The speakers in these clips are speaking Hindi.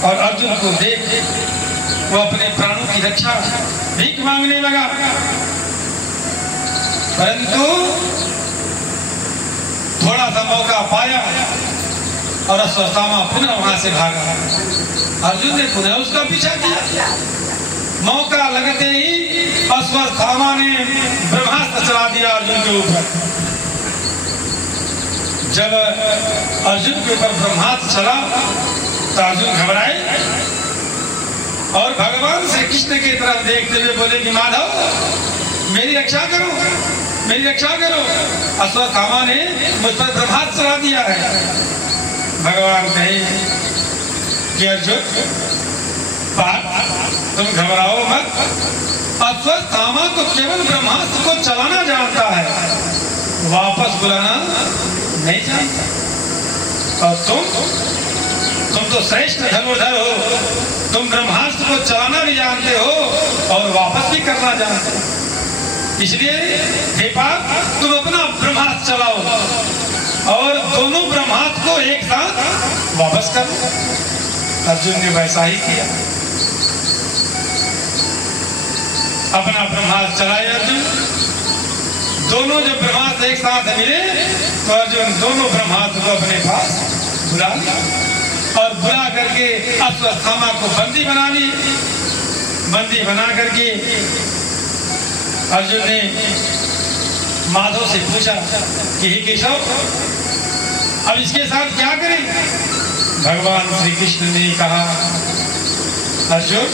और अर्जुन को देख वो अपने प्राणों की रक्षा भीख मांगने लगा, परंतु थोड़ा सा मौका पाया और अश्वत्थामा पुनः वहां से भागा। अर्जुन ने पुनः उसका पीछा किया। मौका लगते ही अश्वत्थामा ने ब्रह्मास्त्र चला दिया अर्जुन के ऊपर। जब अर्जुन के ऊपर ब्रह्मास्त्र चला तो अर्जुन घबराए और भगवान श्री कृष्ण की तरफ देखते हुए बोले कि माधव मेरी रक्षा करो, मेरी रक्षा करो, अश्वत्थामा ने मुझ पर ब्रह्मास्त्र चला दिया है। भगवान कहे कि अर्जुन तुम घबराओ मत, अश्वत्थामा तो केवल ब्रह्मास्त्र को चलाना जानता है, वापस बुलाना नहीं जानता। और तुम तो श्रेष्ठ धनुर्धर हो, तुम ब्रह्मास्त्र को चलाना भी जानते हो और वापस भी करना जानते हो। इसलिए हे पार्थ तुम अपना ब्रह्मास्त्र चलाओ और दोनों ब्रह्मास्त्र को एक साथ वापस करो। अर्जुन ने वैसा ही किया, अपना ब्रह्मास्त्र चलाए अर्जुन। दोनों जब ब्रह्मास्त्र एक साथ मिले तो अर्जुन दोनों ब्रह्मास्त्र को अपने पास बुला लिया और बुला करके अश्वत्थामा को बंदी बना लिए। बंदी बना करके अर्जुन ने माधव से पूछा कि हे केशव अब इसके साथ क्या करें। भगवान श्री कृष्ण ने कहा अर्जुन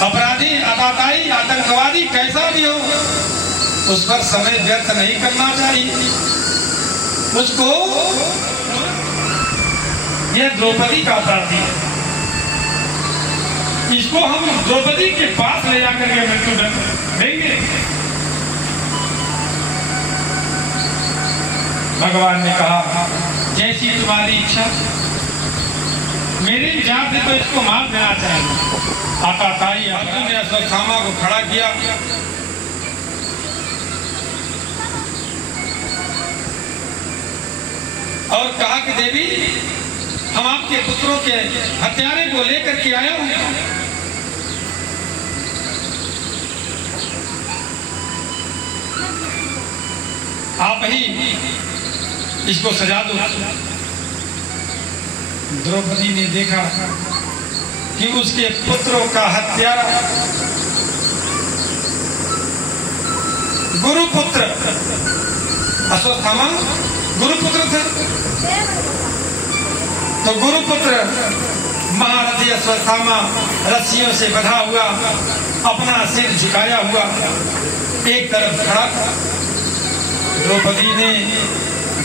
अपराधी, आतताई, आतंकवादी कैसा भी हो उस पर समय व्यर्थ नहीं करना चाहिए। उसको यह द्रौपदी का अपराधी है, इसको हम द्रौपदी के पास ले जाकर के मृत्यु दंड देंगे। भगवान ने कहा जैसी तुम्हारी इच्छा, मेरे विचार से तो इसको मार देना चाहिए। आतताई अर्जुन ने अश्वत्थामा को खड़ा किया और कहा कि देवी हम आपके पुत्रों के हत्यारे को लेकर के आया हूं, आप ही इसको सजा दो। द्रौपदी ने देखा कि उसके पुत्रों का हत्यारा गुरुपुत्र अश्वत्थामा गुरुपुत्र थे, तो गुरुपुत्र महारथी अश्वत्थामा रस्सियों से बंधा हुआ अपना सिर झुकाया हुआ एक तरफ खड़ा था। द्रौपदी ने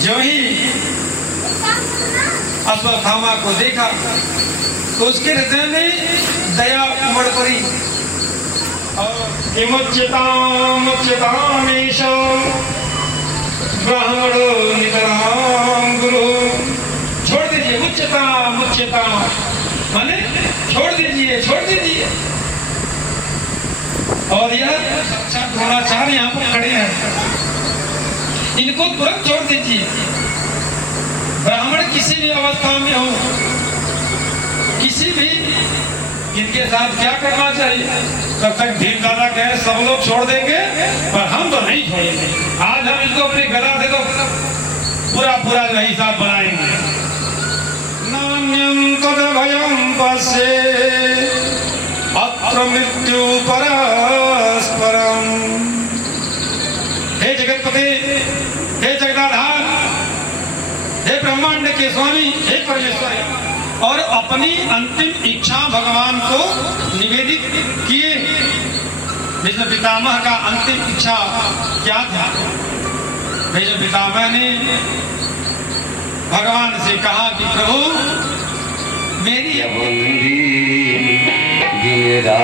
जो ही अश्वत्थामा को देखा तो उसके हृदय में दया उमड़ पड़ी और मुच्यतामेष ब्राह्मणो नितराम गुरु, छोड़ दीजिए, मुच्यता माने छोड़ दीजिए, छोड़ दीजिए। और यह साक्षात द्रोणाचार्य यहाँ पर खड़े हैं, इनको तुरंत छोड़ दीजिए। ब्राह्मण किसी भी अवस्था में हो, किसी भी, इनके साथ क्या करना चाहिए। तब तक भीम दादा कहे सब लोग छोड़ देंगे पर हम तो नहीं छोड़ेंगे। आज हम इसको अपनी गदा से तो पूरा जो हिसाब बनाएंगे। नान्यं तद भयं पश्ये अत्र मृत्यु परस्परम। हे जगतपति, हे जगदाधार, हे ब्रह्मांड के स्वामी, हे परमेश्वर, और अपनी अंतिम इच्छा भगवान को निवेदित किए। भीष्म पितामह का अंतिम इच्छा क्या था। भीष्म पितामह ने भगवान से कहा कि प्रभु मेरी बजा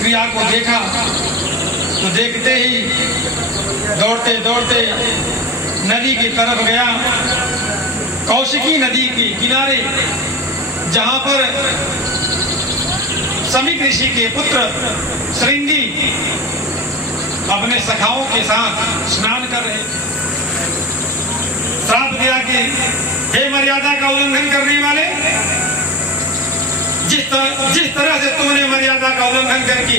क्रिया को देखा तो देखते ही दौड़ते दौड़ते नदी की तरफ गया। कौशिकी नदी के किनारे जहां पर समीक ऋषि के पुत्र श्रृंगी अपने सखाओं के साथ स्नान कर रहे थे। श्राप दिया कि हे मर्यादा का उल्लंघन करने वाले, जिस तरह से तुमने मर्यादा का उल्लंघन करके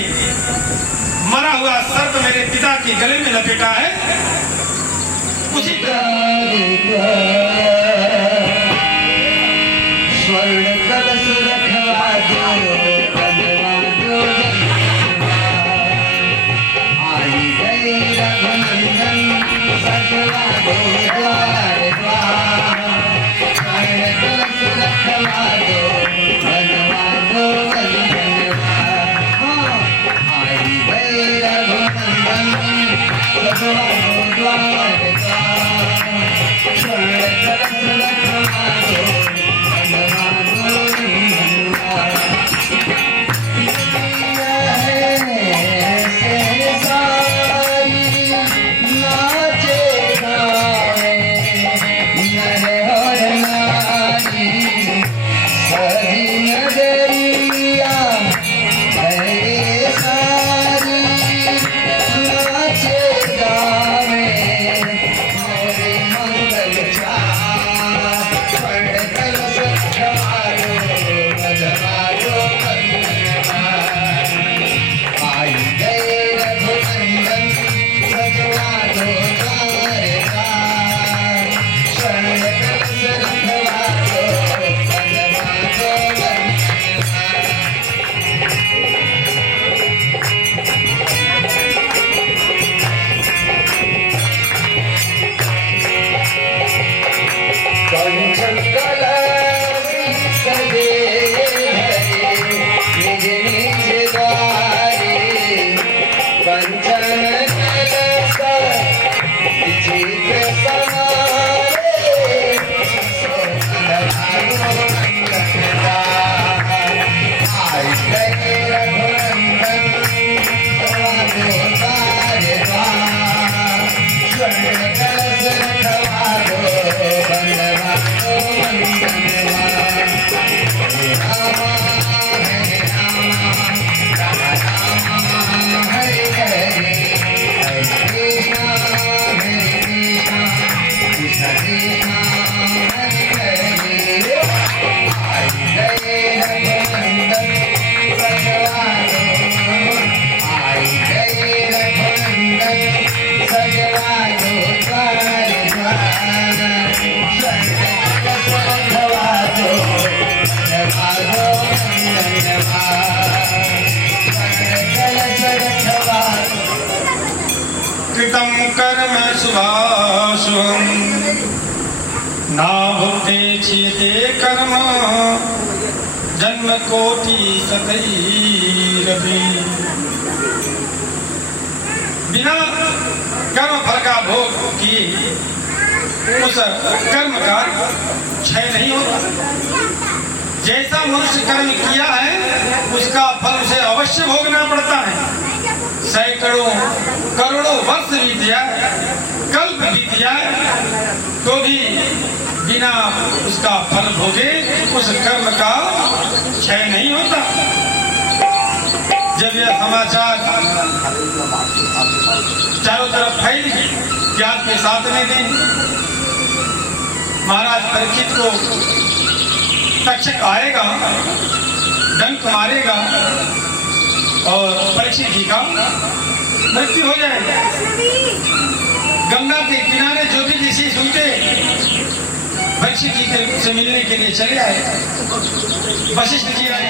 मरा हुआ सर्प मेरे पिता के गले में लपेटा है, उसी स्वर्ण कलश रखवा दो, बनवा दो, आई गई रघुनंदन सजवा दो द्वार द्वार। स्वर्ण कलश रखवा दो, बनवा दो वंदनवा, आई गई रघुनंदन सजवा दो द्वार द्वार। स्वर्ण कलश रखवा दो, बनवा दो वंदनवा। कृतं कर्म शुभाशुभं ना भुक्ते चीते कर्म जन्म कोटि सतैरपि। बिना कर्म फल का भोग किए उस कर्म का क्षय नहीं होता। जैसा मनुष्य कर्म किया है उसका फल उसे अवश्य भोगना पड़ता है। सैकड़ों करोड़ों वर्ष बीत जाए, कल्प बीत जाए, तो भी बिना उसका फल भोगे उस कर्म का क्षय नहीं होता। जब यह समाचार चारों तरफ फैल गया के 7वें दिन महाराज परीक्षित को तक्षक आएगा, डंक मारेगा और परीक्षित जी का मृत्यु हो जाएगा। गंगा के किनारे जो भी ऋषि सुनते परीक्षित जी से मिलने के लिए चले आए। वशिष्ठ जी आए।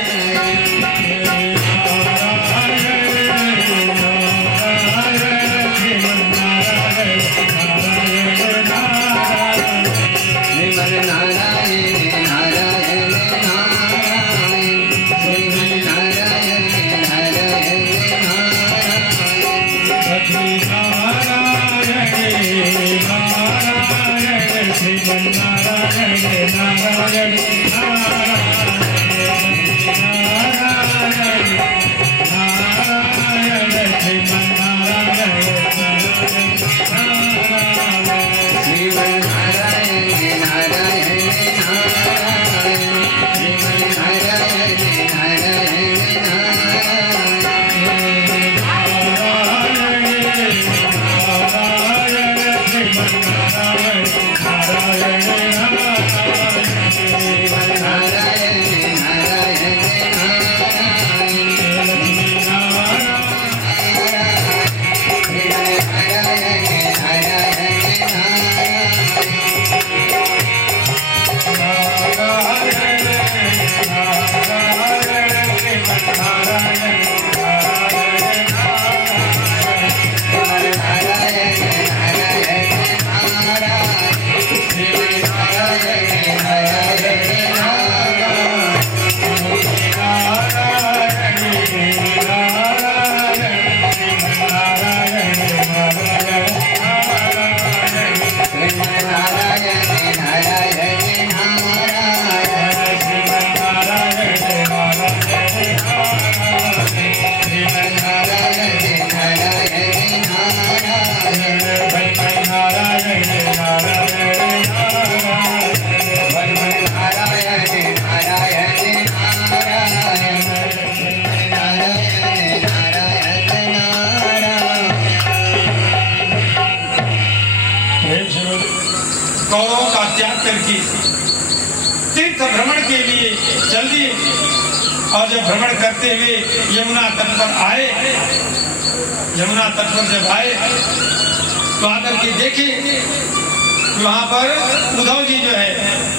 लेकर के तीर्थ भ्रमण के लिए चल दिए। और जब भ्रमण करते हुए यमुना तट पर आए, यमुना तट पर जब आए तो आकर के देखे कि वहां पर उद्धव जी जो है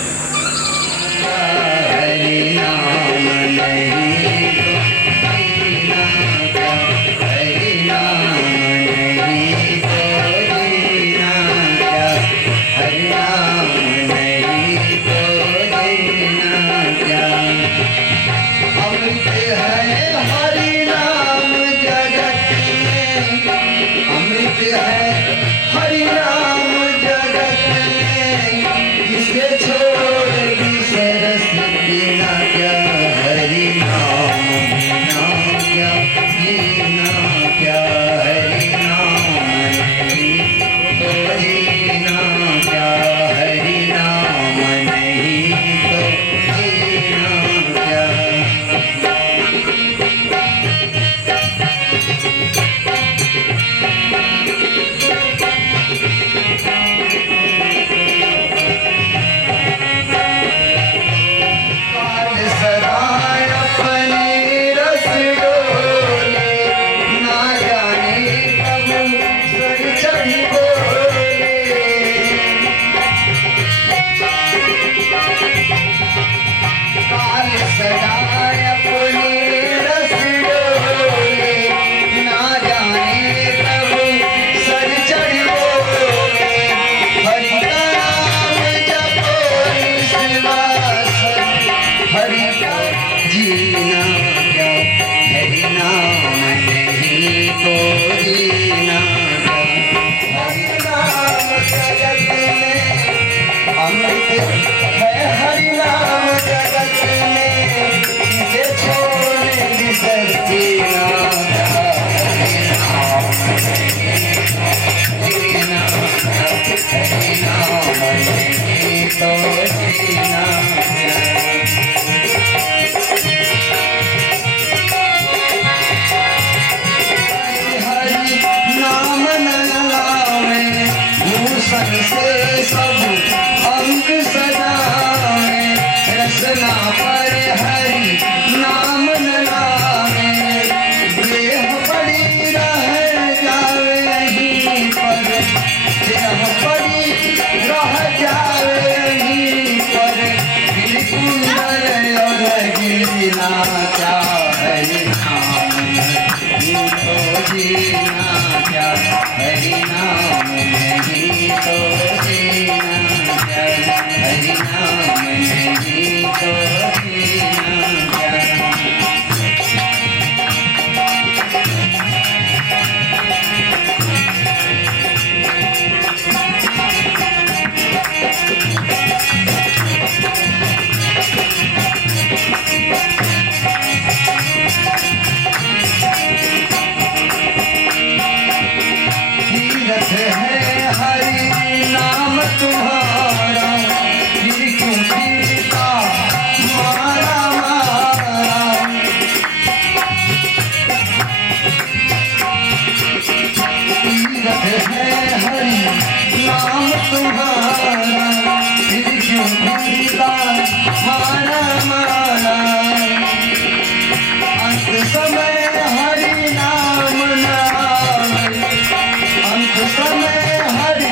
अंत समय हरि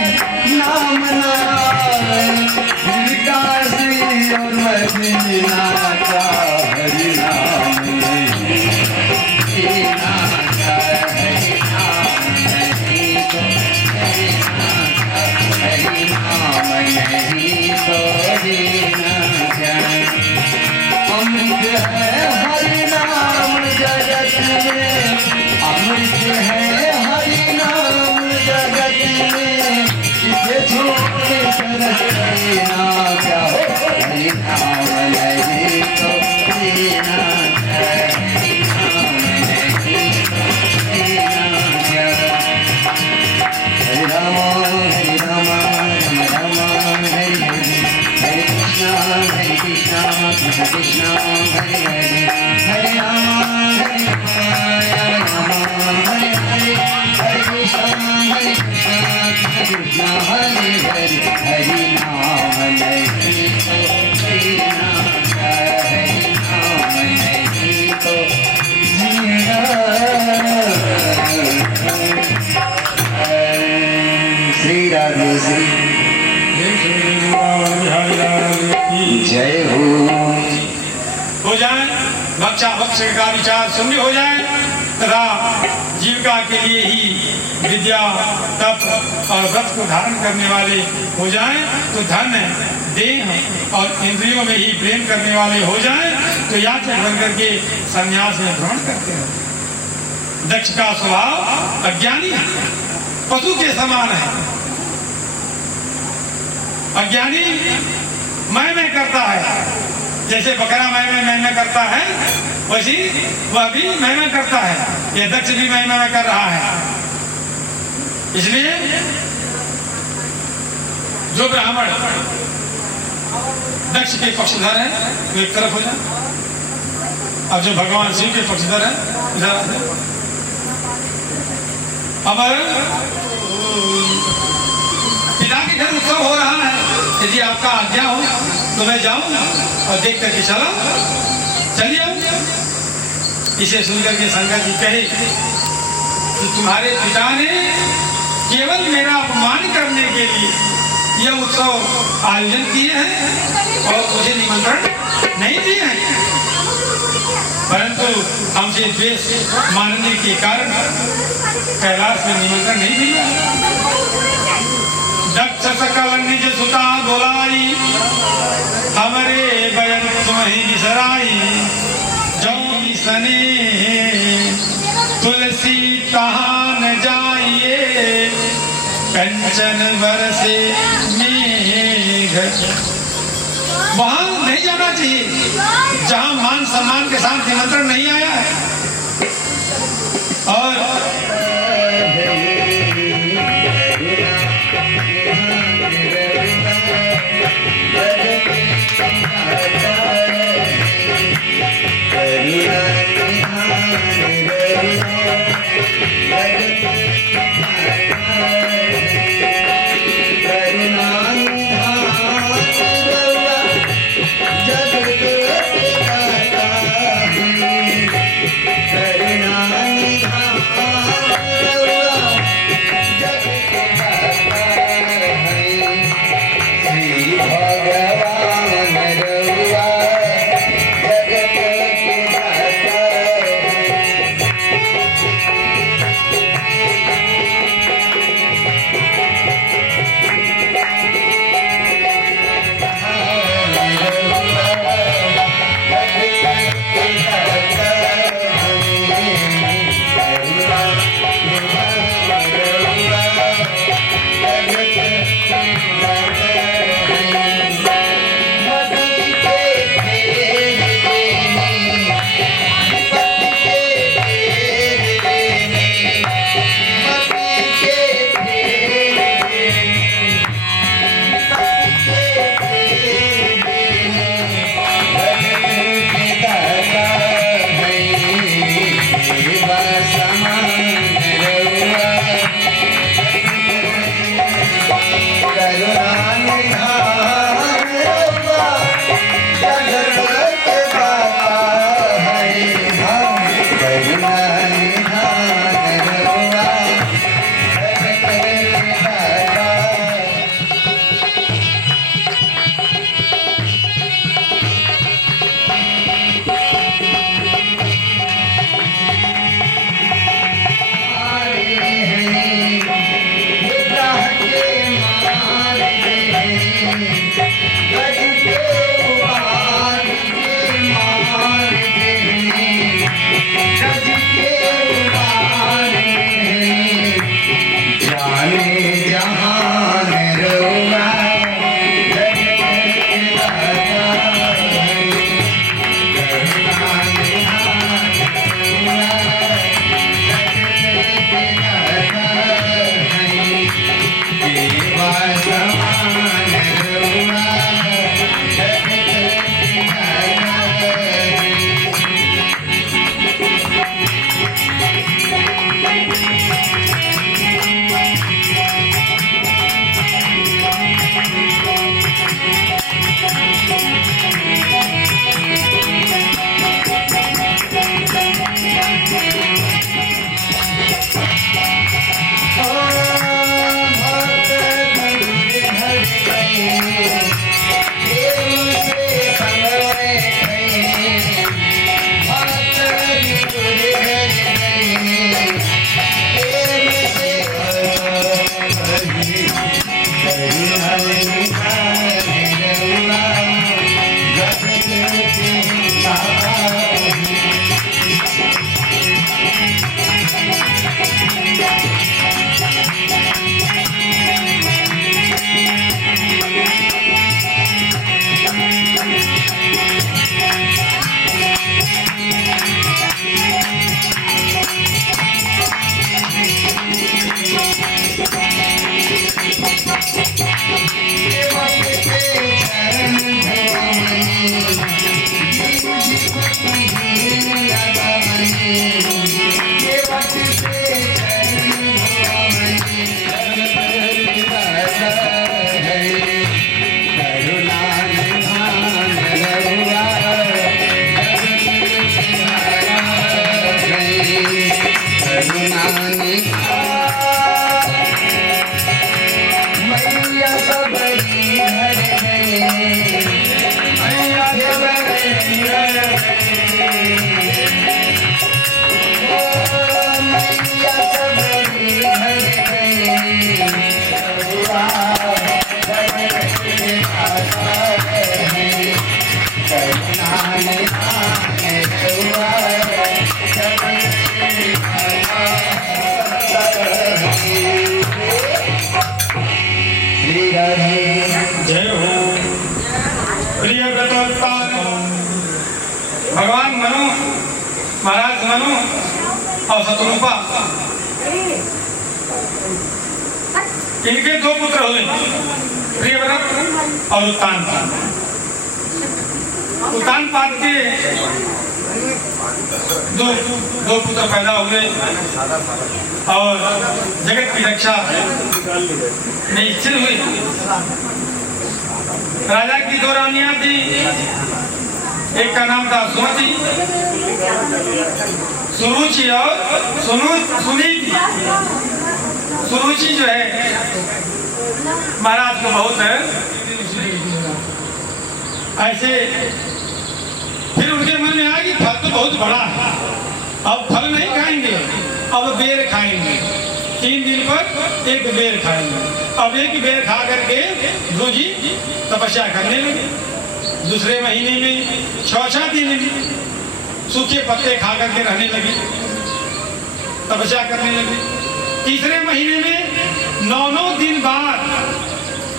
नाम नाम श्री राधे श्री जय हो जाए, भक्षा भक्ष का विचार शून्य हो जाए तथा जीविका के लिए ही विद्या तप और व्रत को धारण करने वाले हो जाएं, तो धन देह और इंद्रियों में ही प्रेम करने वाले हो जाएं, तो याचक बनकर के संन्यास में भ्रमण करते हैं। दक्ष का स्वभाव अज्ञानी है, पशु के समान है। अज्ञानी मैं करता है, जैसे बकरा मैं करता है, वैसे वह भी मैं करता है। यह दक्ष भी मैं कर रहा है। इसलिए जो ब्राह्मण दक्ष के पक्षधर है वो एक तरफ हो जाए, और जो भगवान शिव के पक्षधर है इधर आ जाए। अब पिता के घर उत्सव हो रहा है, यदि आपका आज्ञा हो तो मैं जाऊं और देख करके चलिए। इसे सुनकर के शंकर जी कहे कि तुम्हारे पिता ने केवल मेरा अपमान करने के लिए यह उत्सव आयोजन किए हैं और मुझे निमंत्रण नहीं दिए हैं, परंतु हमसे द्वेष मानने के कारण कैलाश में निमंत्रण नहीं मिला। दक्ष सकल निज सुता बोलाई, हमरे बयन तुम्हें बिसराई। जो सने तुलसी कहाँ न जाइए, कंचन बरसे मेघ। वहां नहीं जाना चाहिए जहां मान सम्मान के साथ निमंत्रण नहीं आया है। और करुणा श्री राधे जय हो। प्रिय व्रतोत्तान भगवान मनु महाराज मनु और शत्रुपा इनके दो पुत्र हुए, प्रियव्रत और उत्तानपाद। उत्तानपाद के दो पुत्र पैदा हुए और जगत की रक्षा में इच्छित हुई। राजा की दो रानियां थी, एक का नाम था सुमति, सुरुचि और सुनीति। सुरुचि जो है महाराज को बहुत ऐसे, फिर उनके मन में आया कि फल तो बहुत बड़ा है, अब फल नहीं खाएंगे, अब बेर खाएंगे। 3 दिन पर एक बेर खाएंगे। अब एक बेर खा करके ध्रुव जी तपस्या करने लगे। दूसरे महीने में 6 दिन सूखे पत्ते खा करके रहने लगे, तपस्या करने लगे। तीसरे महीने में 9 दिन बाद,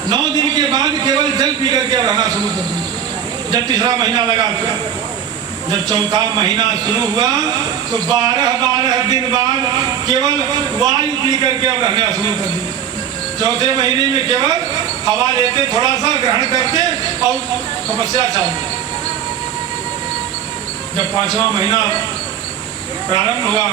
9 दिन के बाद केवल जल पी करके अब रहना शुरू कर दिया। जब तीसरा महीना लगा, जब चौथा महीना शुरू हुआ तो 12 दिन बाद केवल वायु पी करके अब रहना शुरू कर दिया। चौथे महीने में केवल हवा लेते, थोड़ा सा ग्रहण करते और तपस्या चालू। जब 5वां महीना प्रारंभ हुआ,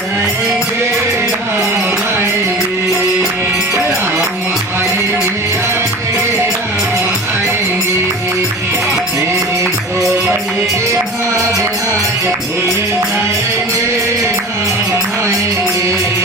जाएंगे राम आएंगे। के भाग आज भूल जाएंगे राम आएंगे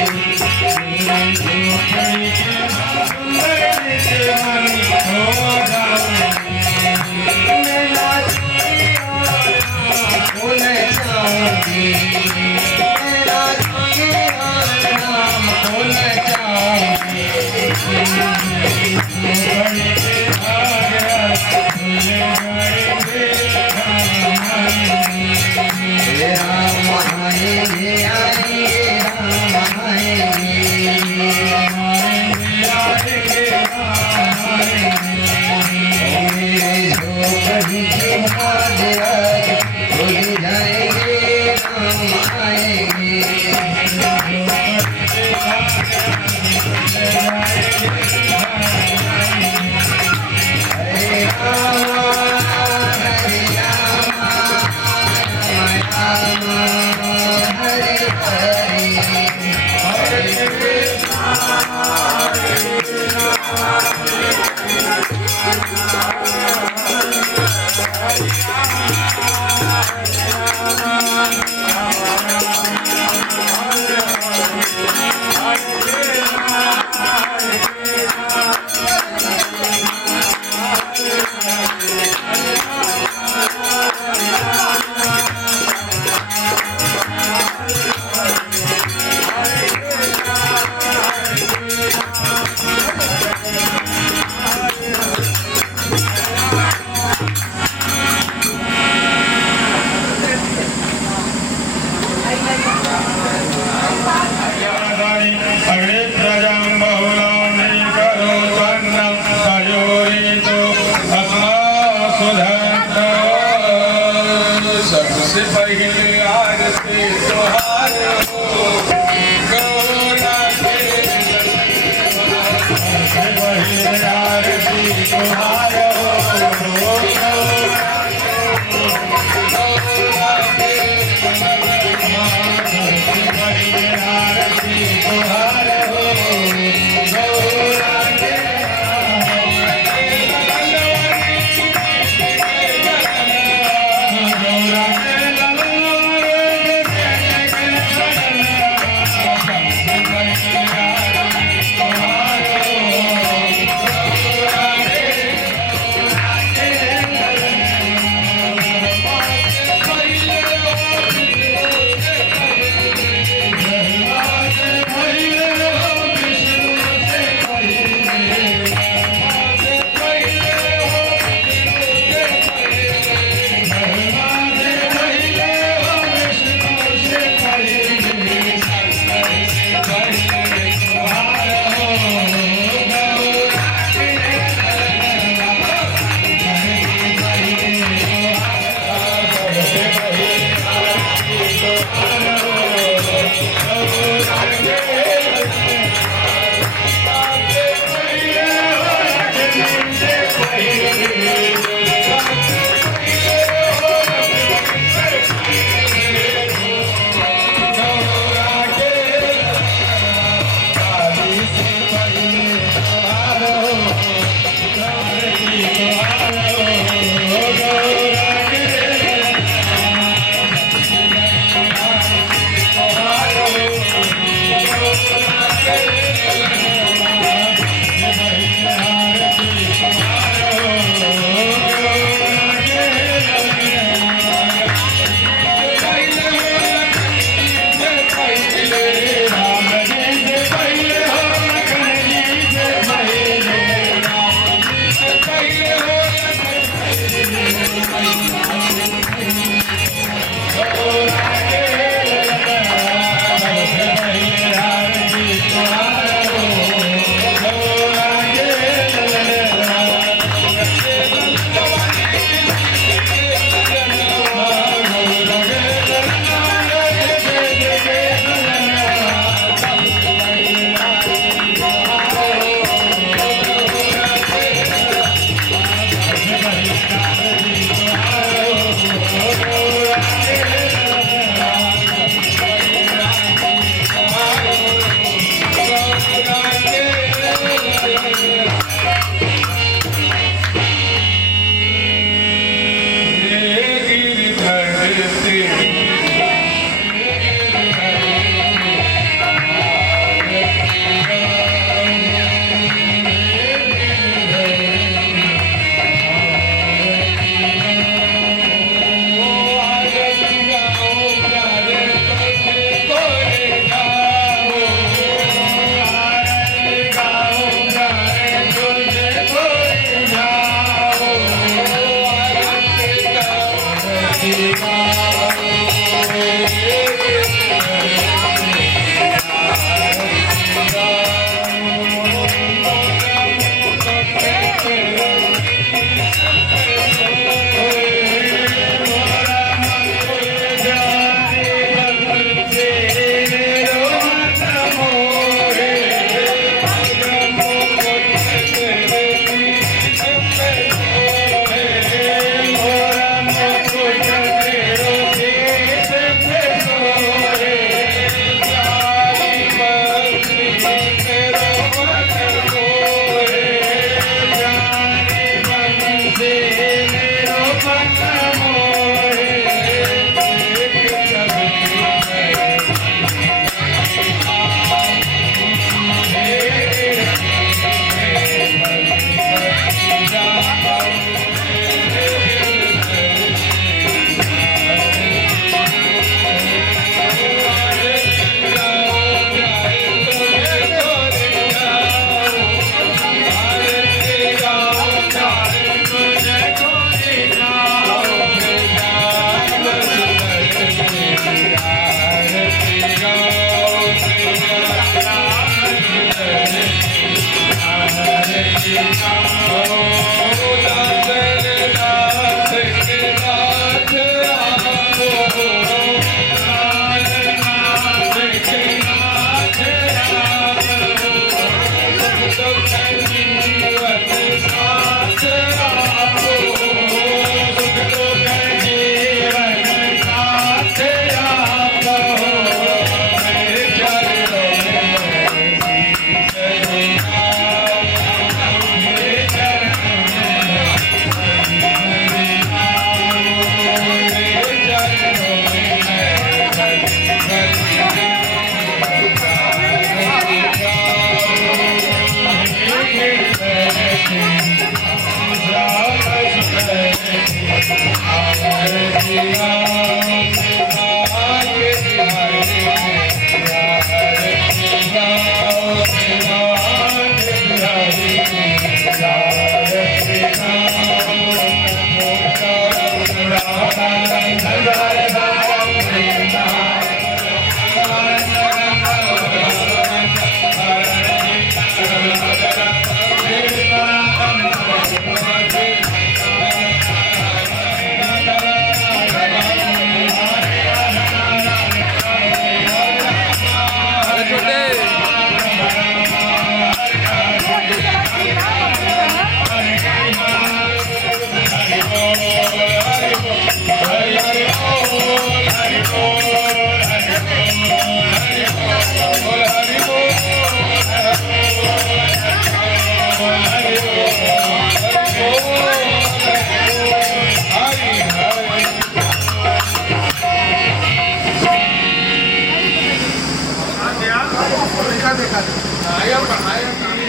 तुहार हो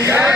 जय